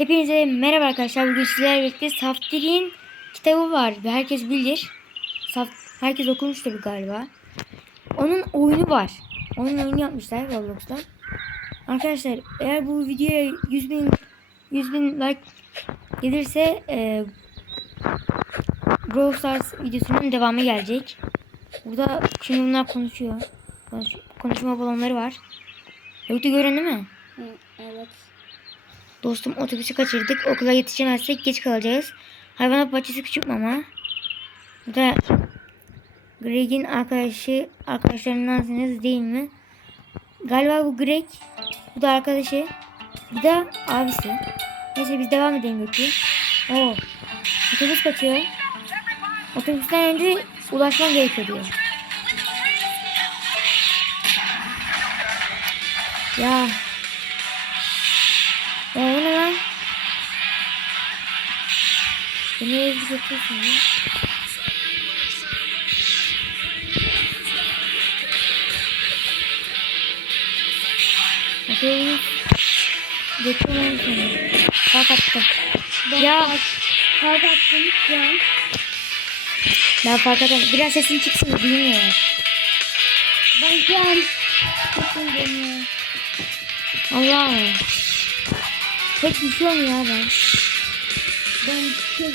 Hepinize merhaba arkadaşlar. Bugün sizlerle birlikte Saftir'in kitabı var ve herkes bilir. Saf, herkes okumuştur galiba. Onun oyunu var. Onun oyunu yapmışlar Roblox'ta. Arkadaşlar eğer bu videoya 100 bin, 100 bin like gelirse e, Brawl Stars videosunun devamı gelecek. Burada şimdi bunlar konuşuyor. Konuş, konuşma balonları var. Yoktu gören değil mi? Evet. Dostum otobüsü kaçırdık. Okula yetişemezsek geç kalacağız. Hayvanat bahçesi küçük mama. Bu da Greg'in arkadaşı arkadaşlarındansınız değil mi? Galiba bu Greg. Bu da arkadaşı. Bu da abisi. Neyse biz devam edelim Gökü. Oo. Otobüs kaçıyor. Otobüsten önce ulaşmam gerekiyor diyor. Ya Ezip götürsün ya. Otobüs götürmem seni. Bak attım. Ya Kalk attım an. ben fark ettim. Biraz sesin çıksın duymuyor. Ben şu an sesim dönüyor. Allah'ım. Tek düşüyorum ya ben. Ben çok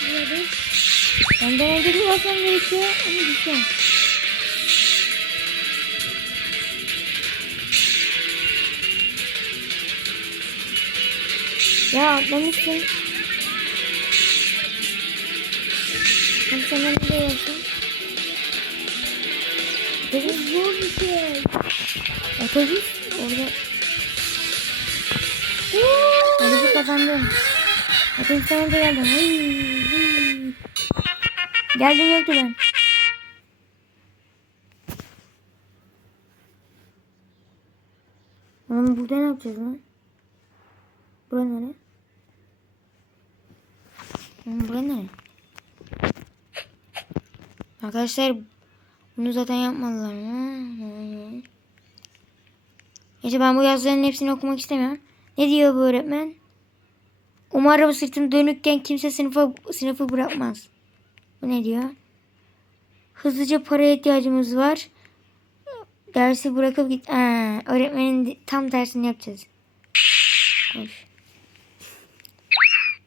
Burada. Benden önce bir basmam gerekiyor ama düşüyorum. Ya atlamışsın. Sen sen ne diyorsun? Otobüs Zor bir şey. Otobüs orada. Otobüs kazandım. Otobüsten önce geldim. Hıy, hıy. Geldim yoktu ben. Oğlum burada ne yapacağız lan? Bura nere? Oğlum bura nere? Arkadaşlar bunu zaten yapmadılar mı? Neyse ben bu yazıların hepsini okumak istemiyorum. Ne diyor bu öğretmen? Umarım sırtın dönükken kimse sınıfa sınıfı bırakmaz. Bu ne diyor? Hızlıca paraya ihtiyacımız var. Dersi bırakıp git. Aa, öğretmenin tam tersini yapacağız. Koş.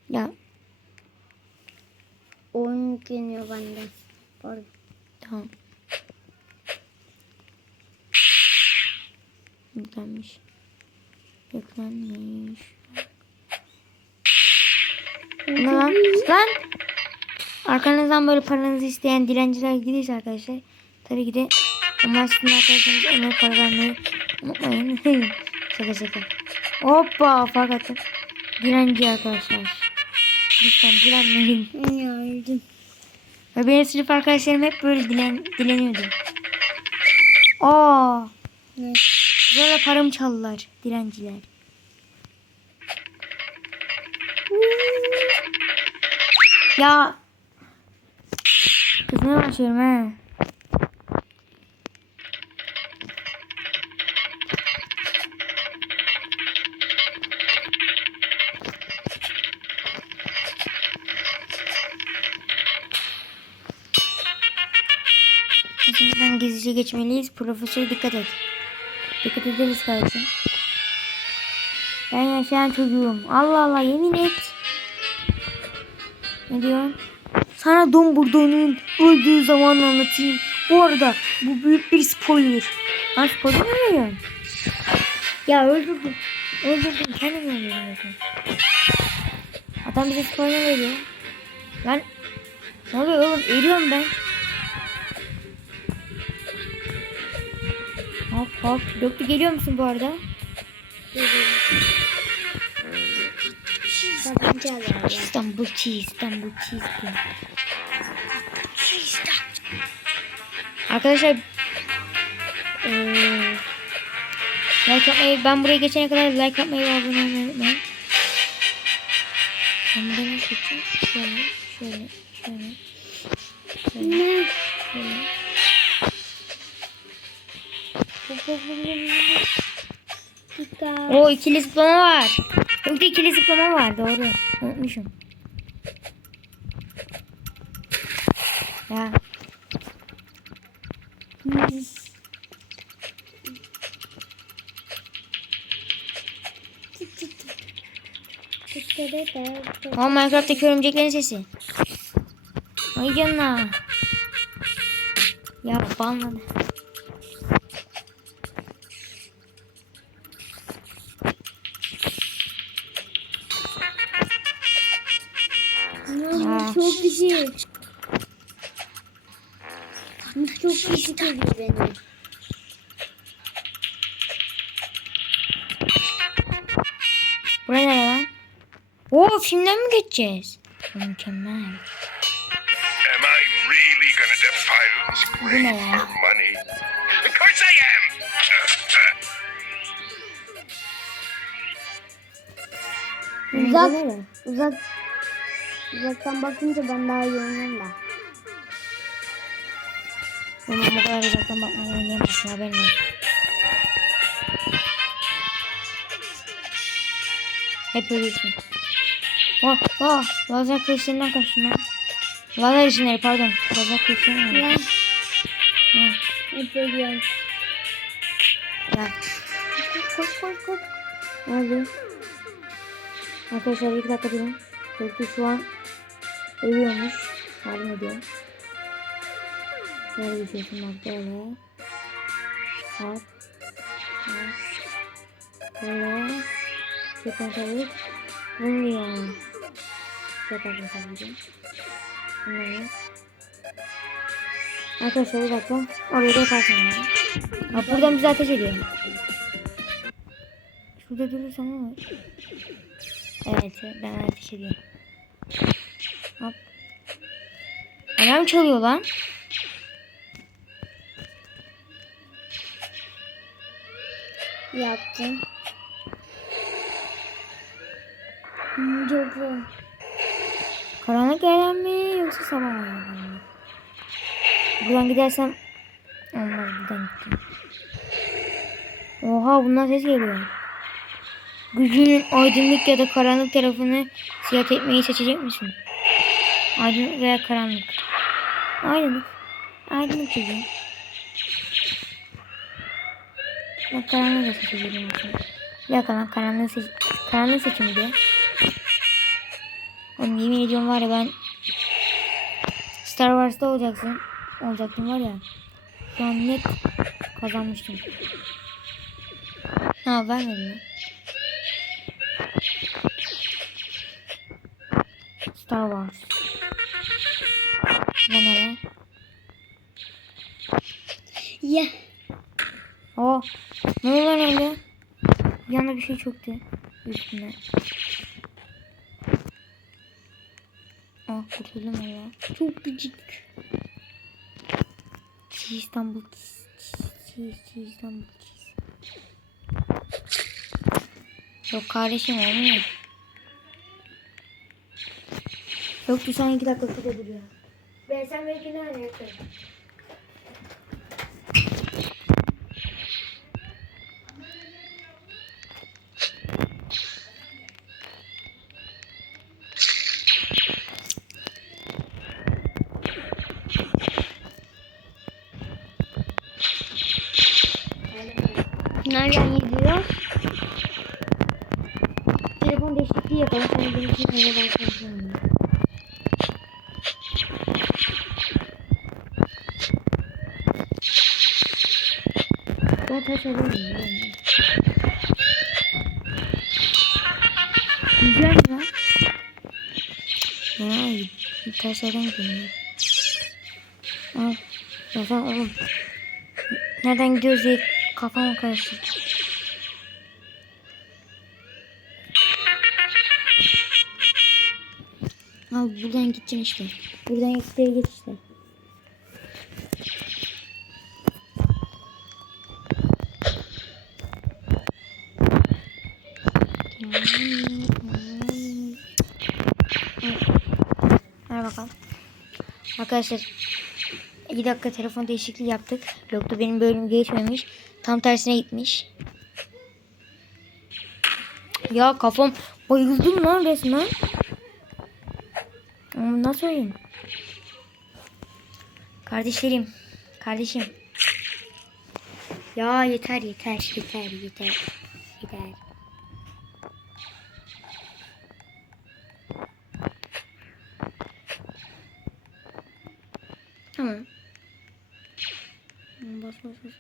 Ya Oyun yükleniyor bende. Pardon. tamam. Yüklenmiş. Yüklenmiş. Ne lan? Lan! Arkanızdan böyle paranızı isteyen dilenciler gidiyorsa arkadaşlar. Tabii ki de onlar sizin arkadaşlarınız onlara para vermeyi unutmayın. şaka şaka. Hoppa fark attım. Dilenci arkadaşlar. Lütfen dilenmeyin. Ya öldüm. Ve benim sınıf arkadaşlarım hep böyle dilen, dileniyordu. Aa, Ne? Zorla paramı çaldılar dilenciler. Ya. Kızmaya başlıyorum ha. Sınıftan gizlice geçmeliyiz. Profesör dikkat et. Dikkat ederiz kardeşim. Ben yaşayan çocuğum. Allah Allah yemin et. Ne diyorsun? Sana Dumbledore'un öldüğü zaman anlatayım. Bu arada bu büyük bir spoiler. Lan spoiler mi veriyorsun? Ya öldürdüm. Öldürdüm. Kendim öldürdüm. Adam bize spoiler veriyor. Lan ne oluyor oğlum? Eriyorum ben. Hop. Döktü geliyor musun bu arada? Ya. İstanbul cheese, İstanbul cheese. Arkadaşlar eee like yapmayı ben buraya geçene kadar like yapmayı ve abone olmayı unutmayın. Ben nasıl geçeceğim? Şöyle, şöyle, şöyle, şöyle, şöyle. O ikili zıplama var. Yok da ikili zıplama var doğru. Unutmuşum. Ya o Minecraft'taki örümceklerin sesi. Ay canına. Ya banladı. Ediyor beni. Buraya ne lan? Oo filmden mi geçeceğiz? Mükemmel. Am I really gonna defy this grave for money? Of course I am! Uzak. Uzak. Uzaktan bakınca ben daha iyi oynuyorum da. Benim bu kadar uzaktan bakmadan oynayamazsın haberin olsun. Hep ölürsün. Oh oh lazer kılıçlarından kaçtım lan. Lazer isimleri pardon. Lazer kılıçlarından Ya. mı? Hı, Hep ölüyorum. Ya. Koş koş koş. Ne oldu? Arkadaşlar bir dakika durun. Çünkü şu an ölüyormuş. Yardım ediyorum. Böyle düşüyorsun bak böyle. Hop. Hop. Böyle. Çok aşağıya. Vuruyor. Çok aşağıya. Bunları. Arkadaşlar bir dakika. Oraya da yaparsın. Bak buradan bize ateş ediyor. Şurada durursan ne olur? Evet ben ateş ediyorum. Hop. Alarm çalıyor lan. Yaptım. Çok zor. Karanlık yerden mi yoksa sabah yerden mi? Buradan gidersem olmaz buradan gittim. Oha bundan ses geliyor. Gücünün aydınlık ya da karanlık tarafını siyah etmeyi seçecek misin? Aydınlık veya karanlık. Aydınlık. Aydınlık çocuğum. Ben karanlığı da seçebilirim. Bir dakika lan karanlığı, seç karanlığı seçim diyor. Oğlum yemin ediyorum var ya ben Star Wars'ta olacaksın. Olacaktım var ya. Şu an net kazanmıştım. Ha vermedin mi? Star Wars. Ben nereye? Ya. Oh. Ne lan öyle? Anda bir şey çöktü. Üstüne. Oh kurtuldum öyle. Çok. Cheese İstanbul cheese, cheese, cheese İstanbul cheese. Yok kardeşim olmuyor. Yok şu son iki dakika şurada duruyor. Ben sen belki ne oynuyorsun? Nereden gidiyor? Telefon değişikliği yapalım. Eve ben konuşuyorum. Ben taş alayım. Güzel lan? Ya bir taş alayım. Al. Ya sen oğlum. Nereden gidiyoruz diye kafama karıştı. Abi buradan gideceksin işte. Buradan ekstraya geç işte. Hadi bakalım. Arkadaşlar 2 dakika telefon değişikliği yaptık. Yoktu benim bölüm geçmemiş. Tam tersine gitmiş. Ya kafam bayıldım lan resmen. Ama Nasıl oyun? Kardeşlerim. Kardeşim. Ya yeter yeter yeter yeter. Yeter. Tamam. Bas bas bas.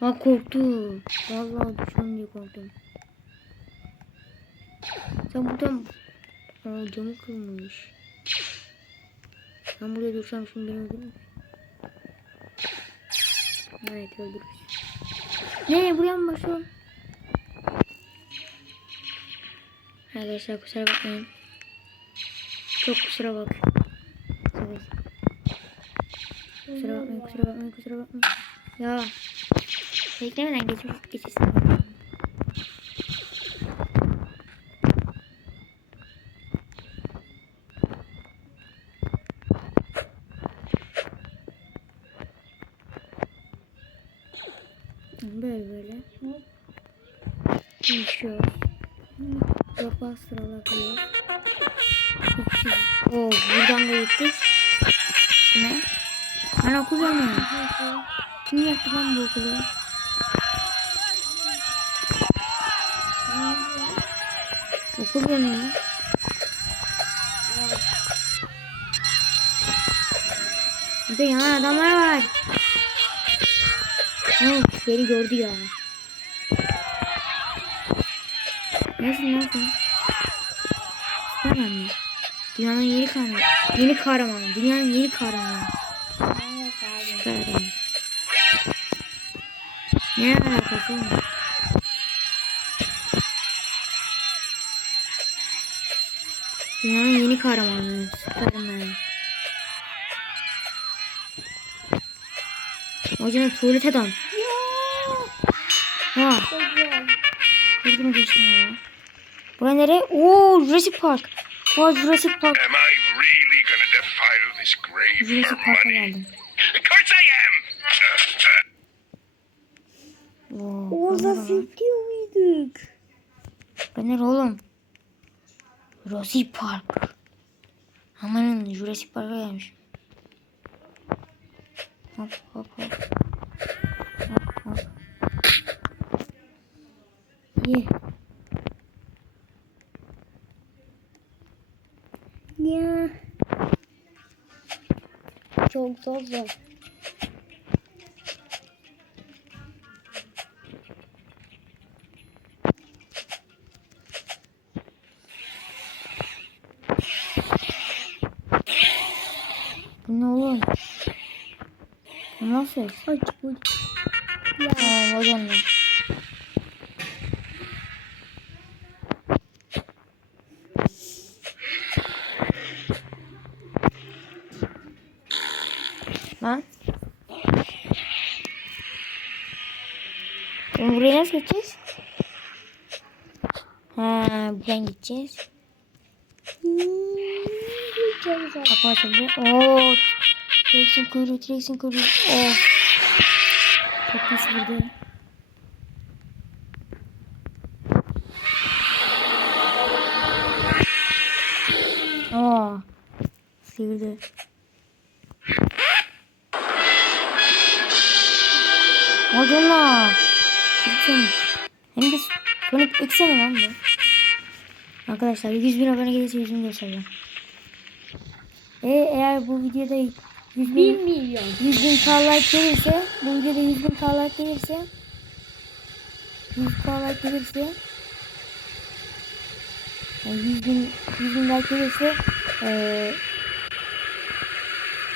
Ha korktu. Vallahi düşman diye korktum. Sen buradan Aa, camı kırmış. Ben buraya dursam şimdi beni öldürür? Evet öldürür. Ne buraya mı başlıyorum? Arkadaşlar kusura bakmayın. Çok kusura bak. Kusura bakmayın kusura bakmayın kusura bakmayın. Ya. Beklemeden geçip geçirsin. Böyle böyle. Düşüyor. Bak bak sıralakıyor. Oo buradan da gittik. Ne? Ben okul yanıyorum. Kim yaptı lan bu okulu? Okul yanıyor. Burada yanan adamlar var. Hı, beni gördü ya. Nesin lan sen? Süpermen mi? Dünyanın yeni kahramanı. Yeni kahramanı. Dünyanın yeni kahramanı. Süper. Ne alakası var? Dünyanın yeni kahramanı. Süpermen. Hocam tuvalet adam. Ha. Kırdım geçtim ya. Bura nere? Oo Jurassic Park. Aa Jurassic Park. Am I really gonna defile this grave Jurassic Park'a geldim. Of course I am! Oo, Orada sürtüyor muyduk? Bura nere oğlum? Jurassic Park. Amanın Jurassic Park'a gelmiş. Hop hop. Hop hop. İyi. Ya. Çok zor ne? Bu nasıl? Aç bu. Ya. Aa hocam ne? Gideceğiz. Kapı açıldı. Oo. Direksiyon kuyruğu, direksiyon kuyruğu. Oh. Çok pis vurdu. Aa. Sıyırdı. Hocam Direksiyon. Hem de X'e mi lan bu? Arkadaşlar 100 bin abone gelirse yüzümü göstereceğim. E eğer bu videoda 100 bin, 1 milyon. 100 bin K like gelirse bu videoda 100 bin K like gelirse 100 K like gelirse yani 100 bin 100 bin like gelirse eee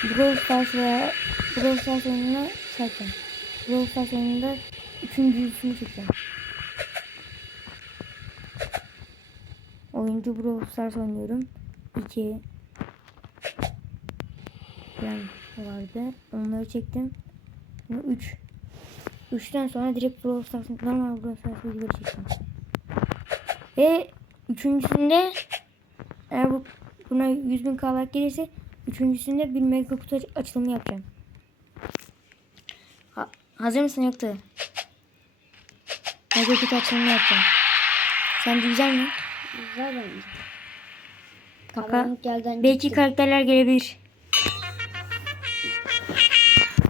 Brawl Stars veya Brawl Stars oyununa çekeceğim. Brawl Stars oyununda üçüncüsünü çekeceğim. Oyuncu Brawl Stars oynuyorum. 2 falan vardı. Onları çektim. 3 3'ten sonra direkt Brawl Stars normal Brawl Stars videoları çektim. Ve üçüncüsünde eğer bu buna 100 bin kalak gelirse üçüncüsünde bir mega kutu aç- açılımı yapacağım. Ha- hazır mısın yoktu? Mega kutu açılımı yapacağım. Sence güzel mi? Güzel bence. Kaka. Belki karakterler gelebilir.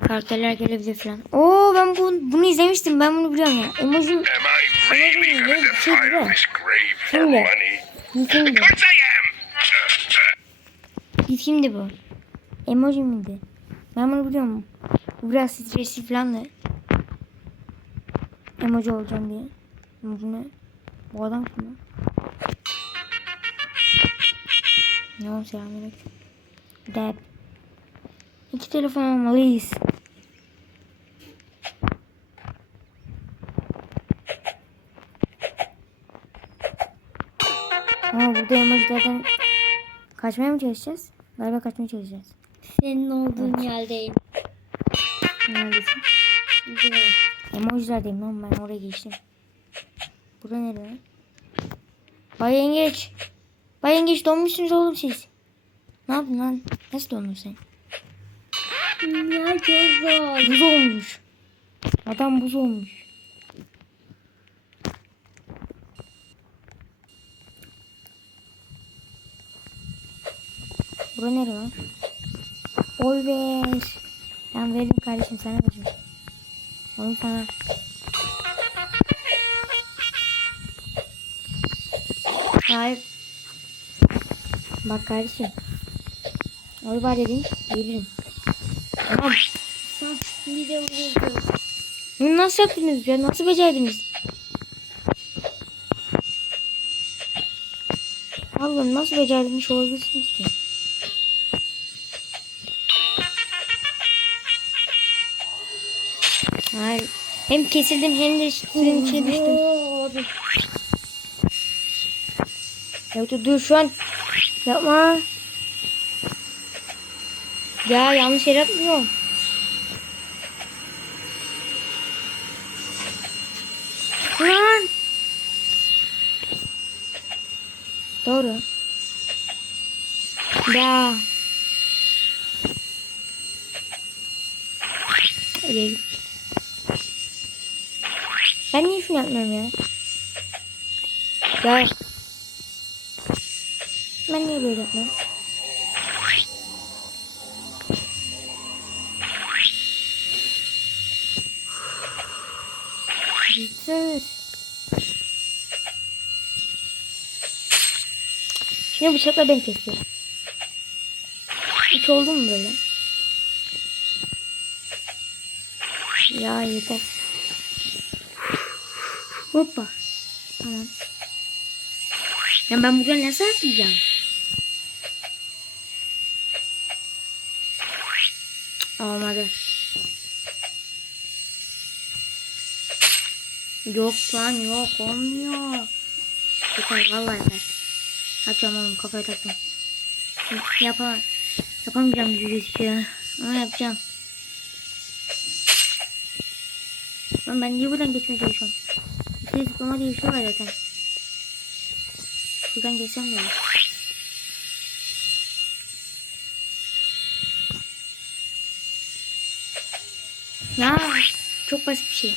Karakterler gelebilir falan. Oo ben bu, bunu izlemiştim. Ben bunu biliyorum ya. Emoji Emoji şey this grave for Şimdi. money? Bir filmdi. Bu. Emoji miydi? Ben bunu biliyorum. Bu biraz stresli falan da. Emoji olacağım diye. Bu ne? Bu adam kim Ne oldu selamünaleyküm. Deb. İki telefon almalıyız. Ama burada emojilerden kaçmaya mı çalışacağız? Galiba kaçmaya çalışacağız. Senin olduğun yerdeyim. Neredesin? Güzel. Emojilerdeyim lan ben oraya geçtim. Bura nerede? Bay Yengeç. Bay Yengeç donmuşsunuz oğlum siz. Ne yaptın lan? Nasıl dondun sen? Ya çok zor. Buz olmuş. Adam buz olmuş. Bura nere lan? Oy ver. Ben veririm kardeşim sana veririm. Oyun sana. Hayır. Bak kardeşim. Oy var dedin. Veririm. Tamam. Bir de vuruldu. Bunu nasıl yaptınız ya? Nasıl becerdiniz? Allah'ım nasıl becerdiniz olabilirsiniz ki? Hayır. Hem kesildim hem de suyun içine düştüm. Yoksa dur şu an yapma. Ya yanlış yere yapmıyorum. Lan. Doğru. Ya. Öyle. Ben niye şunu yapmıyorum ya? Ya. Niye böyle yapmıyorum? Güzel. Şimdi bıçakla ben kesiyorum. Hiç oldu mu böyle? Ya yeter. Hoppa. Tamam. Ya ben bugün nasıl atlayacağım? Olmadı. Yok lan yok olmuyor. Yeter vallahi yeter. Açacağım oğlum kafaya taktım. Yapa yapamayacağım gibi gözüküyor. Ama yapacağım. Lan ben niye buradan geçmeye çalışıyorum? Bir zıplama diye bir şey var zaten. Buradan geçsem de olur. Ya çok basit bir şey.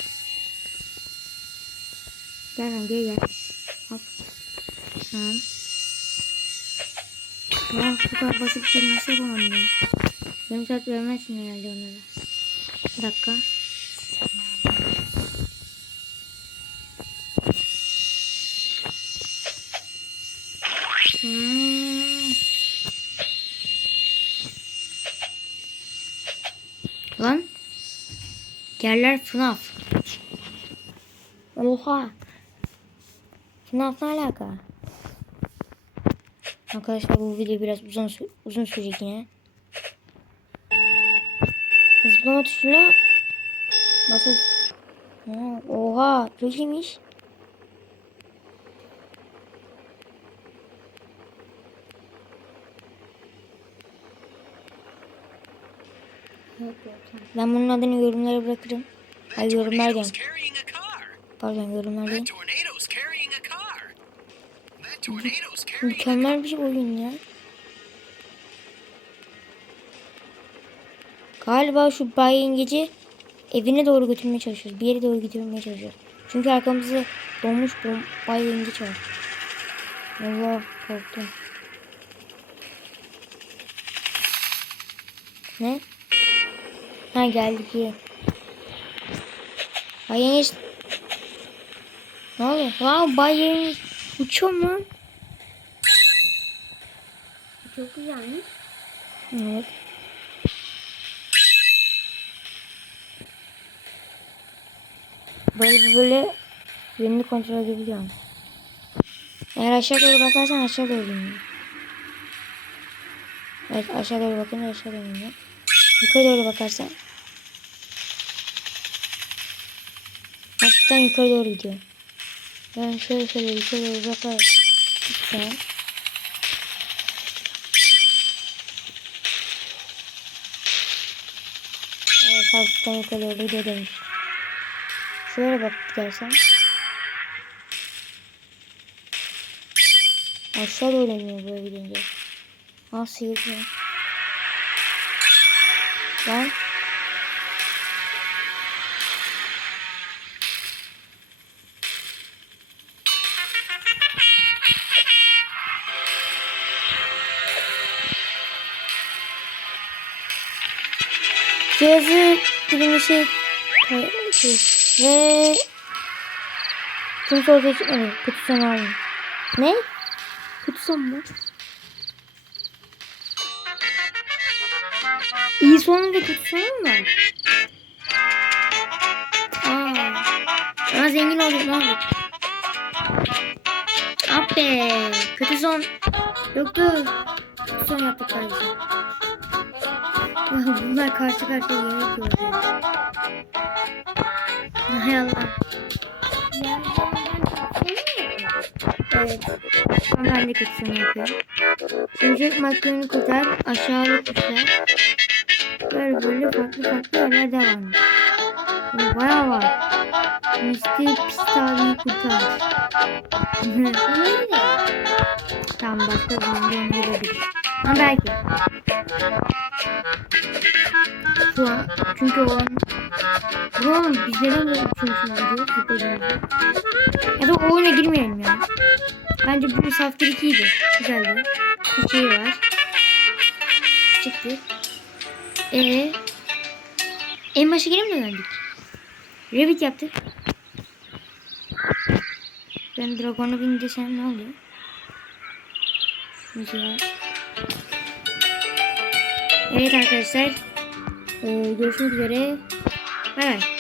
Gel lan gel gel. Hop. Tamam. Ya bu kadar basit bir şey nasıl yapamam ya? Yarım saat vermezsin herhalde onlara. Bir dakika. Hmm. Lan. Yerler FNAF. Oha. FNAF ne alaka? Arkadaşlar bu video biraz uzun uzun sürecek yine. Zıplama tuşuna basıp Ha, Oha çok iyiymiş. Yok yok. tamam. Ben bunun adını yorumlara bırakırım. Hayır yorumlar car. Pardon yorumlar a Mükemmel bir oyun ya. Galiba şu Bay Yengeci evine doğru götürmeye çalışıyoruz. Bir yere doğru götürmeye çalışıyoruz. Çünkü arkamızda donmuş bom bay yengeç var. Allah korktum. Ne? Ha geldik iyi. Bay yengeç. Ne oluyor? Wow bay yengeç. Uçuyor mu? Çok güzelmiş. Evet. Böyle böyle yönünü kontrol edebiliyorum. Eğer aşağı doğru bakarsan aşağı doğru iniyor. Evet aşağı doğru bakınca aşağı doğru iniyor. Yukarı doğru bakarsan hafiften yukarı doğru gidiyor. Ben şöyle şöyle yukarı doğru bakarsam Evet hafiften yukarı doğru gidiyor demiş. Şöyle bak dersen. Aşağı doğru iniyor böyle gidince. Nasıl yapıyor? Lan. Cihazı şey, ve kimse ortaya çıkmadı. Kutusunu aldım. Ne? Kutusun mu? İyi sonunda kutusunu mu var? Aa. Ama zengin olduk ne oldu? Ah be. Kötü son. Yoktu. Kötü son yaptık kardeşim. Bunlar karşı karşıya yemek yiyorlar. Hay Allah. Evet. Ben de kötüsünü yapıyorum. Zincir makyonu kurtar. Aşağılık kuşlar. Böyle böyle farklı farklı yerler de varmış. Böyle bayağı var. Mr. Pistavi'yi kurtar. tamam başka bir zaman olabilir. Ama belki. Şu an çünkü o an an bizlere mi uçuyorsun diyor. Sıkıldım. Ya da o oyuna girmeyelim ya. Bence bu Saftir 2 idi. Güzeldi. Bir şey var. Çıktı. Ee, en başa geri mi döndük? Rabbit yaptık. Ben Dragon'a bin desem ne oluyor? Mesela. Evet arkadaşlar. Ee, görüşmek üzere. Bay bay.